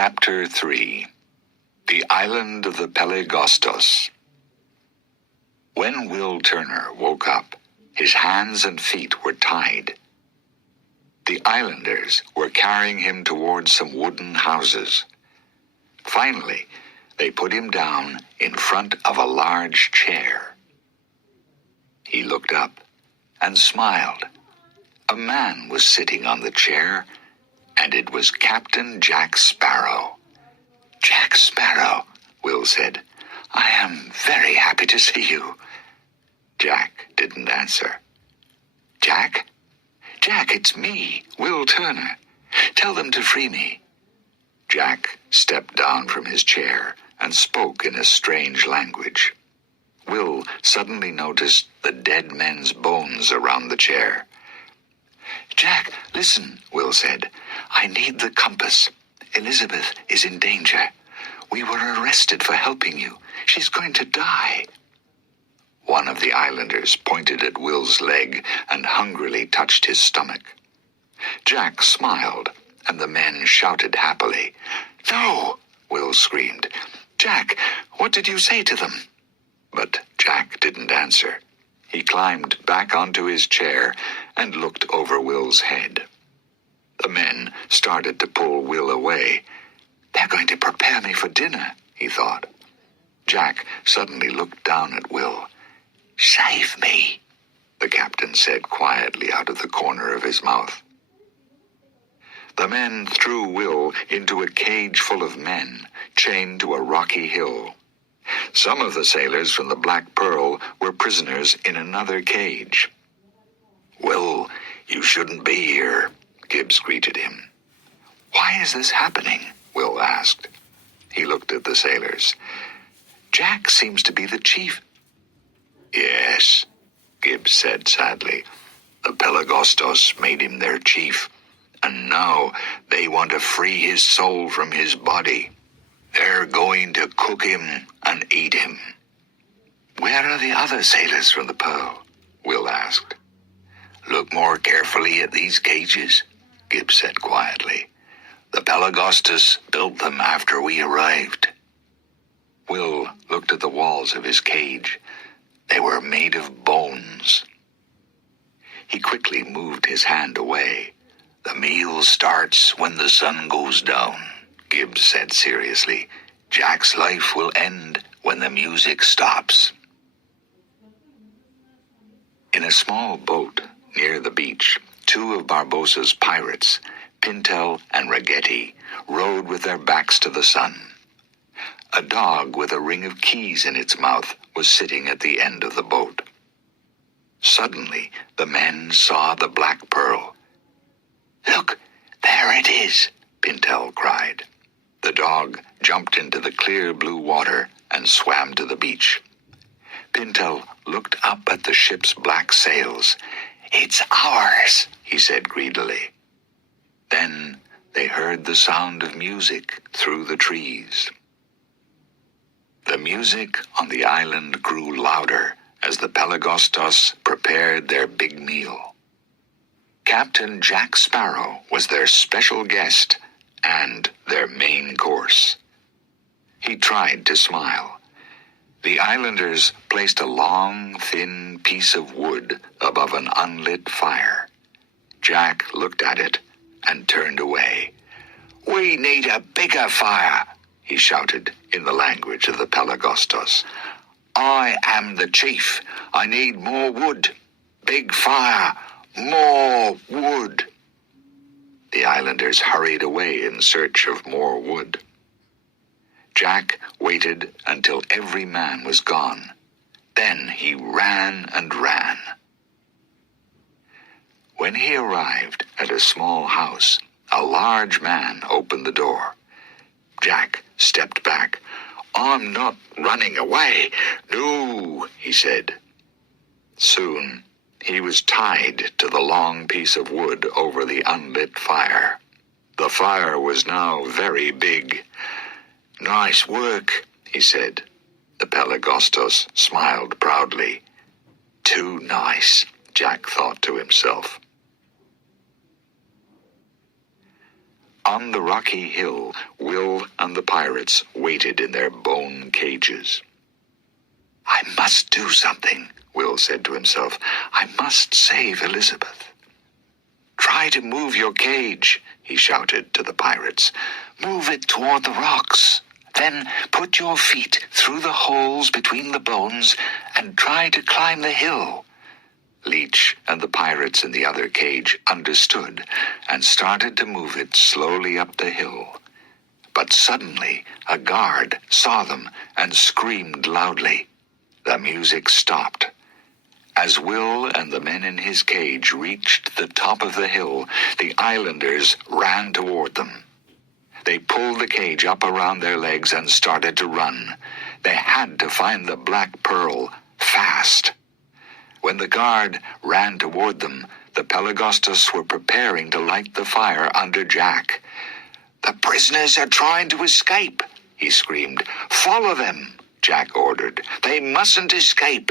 Chapter 3. The Island of the Pelagostos. When Will Turner woke up, his hands and feet were tied. The islanders were carrying him towards some wooden houses. Finally, they put him down in front of a large chair. He looked up and smiled. A man was sitting on the chair, and it was Captain Jack Sparrow. "Jack Sparrow," Will said, "I am very happy to see you." Jack didn't answer. "Jack? Jack, it's me, Will Turner. Tell them to free me." Jack stepped down from his chair and spoke in a strange language. Will suddenly noticed the dead men's bones around the chair. "Jack, listen," Will said. "I need the compass. Elizabeth is in danger. We were arrested for helping you. She's going to die." One of the islanders pointed at Will's leg and hungrily touched his stomach. Jack smiled, and the men shouted happily. "No!" Will screamed. "Jack, what did you say to them?" But Jack didn't answer. He climbed back onto his chair and looked over Will's head. The men started to pull Will away. "They're going to prepare me for dinner," he thought. Jack suddenly looked down at Will. "Save me," the captain said quietly out of the corner of his mouth. The men threw Will into a cage full of men, chained to a rocky hill. Some of the sailors from the Black Pearl were prisoners in another cage. "Will, you shouldn't be here," Gibbs greeted him. "Why is this happening?" Will asked. He looked at the sailors. "Jack seems to be the chief." "Yes," Gibbs said sadly. "The Pelagostos made him their chief, and now they want to free his soul from his body. They're going to cook him and eat him." "Where are the other sailors from the Pearl?" Will asked. "Look more carefully at these cages," Gibbs said quietly. "The Pelagostos built them after we arrived." Will looked at the walls of his cage. They were made of bones. He quickly moved his hand away. "The meal starts when the sun goes down," Gibbs said seriously. "Jack's life will end when the music stops." In a small boat near the beach, two of Barbossa's pirates, Pintel and Ragetti, rowed with their backs to the sun. A dog with a ring of keys in its mouth was sitting at the end of the boat. Suddenly, the men saw the Black Pearl. "Look, there it is," Pintel cried. The dog jumped into the clear blue water and swam to the beach. Pintel looked up at the ship's black sails. "It's ours," he said greedily. Then they heard the sound of music through the trees. The music on the island grew louder as the Pelagostos prepared their big meal. Captain Jack Sparrow was their special guest and their main course. He tried to smile. The islanders placed a long, thin piece of wood above an unlit fire. Jack looked at it and turned away. "We need a bigger fire," he shouted in the language of the Pelagostos. "I am the chief. I need more wood. Big fire. More wood." The islanders hurried away in search of more wood. Jack waited until every man was gone. Then he ran and ran. When he arrived at a small house, a large man opened the door. Jack stepped back. "I'm not running away. No," he said. Soon, he was tied to the long piece of wood over the unlit fire. The fire was now very big. "Nice work," he said. The Pelagostos smiled proudly. "Too nice," Jack thought to himself. On the rocky hill, Will and the pirates waited in their bone cages. "I must do something," Will said to himself. "I must save Elizabeth." "Try to move your cage," he shouted to the pirates. "Move it toward the rocks. Then put your feet through the holes between the bones and try to climb the hill." Leech and the pirates in the other cage understood and started to move it slowly up the hill. But suddenly a guard saw them and screamed loudly. The music stopped. As Will and the men in his cage reached the top of the hill, the islanders ran toward them. They pulled the cage up around their legs and started to run. They had to find the black pearl fast. When the guard ran toward them, the Pelagostos were preparing to light the fire under Jack. "The prisoners are trying to escape," he screamed. "Follow them," Jack ordered. "They mustn't escape."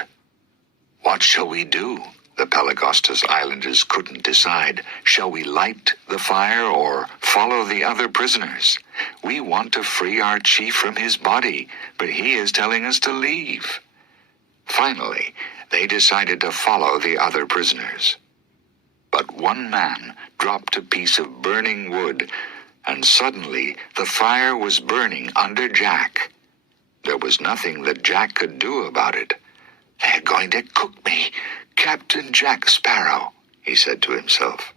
"What shall we do?" The Pelagostos Islanders couldn't decide. "Shall we light the fire or follow the other prisoners? We want to free our chief from his body, but he is telling us to leave." Finally, they decided to follow the other prisoners. But one man dropped a piece of burning wood, and suddenly the fire was burning under Jack. There was nothing that Jack could do about it. "They're going to cook me, Captain Jack Sparrow," he said to himself.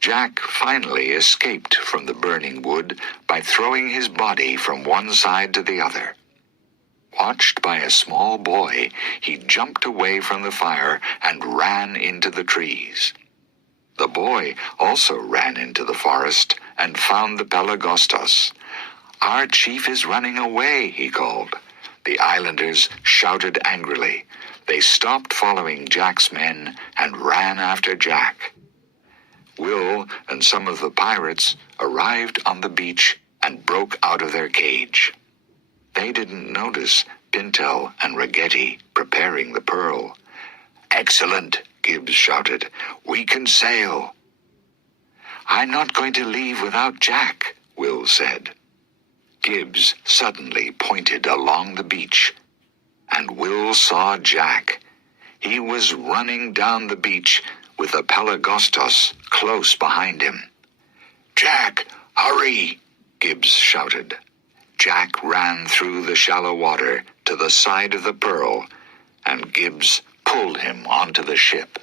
Jack finally escaped from the burning wood by throwing his body from one side to the other. Watched by a small boy, he jumped away from the fire and ran into the trees. The boy also ran into the forest and found the Pelagostos. "Our chief is running away," he called. The islanders shouted angrily. They stopped following Jack's men and ran after Jack. Will and some of the pirates arrived on the beach and broke out of their cage. They didn't notice Pintel and Ragetti preparing the pearl. "Excellent," Gibbs shouted. "We can sail." "I'm not going to leave without Jack," Will said. Gibbs suddenly pointed along the beach, and Will saw Jack. He was running down the beach with the Pelagostos close behind him. "Jack, hurry!" Gibbs shouted. Jack ran through the shallow water to the side of the pearl, and Gibbs pulled him onto the ship.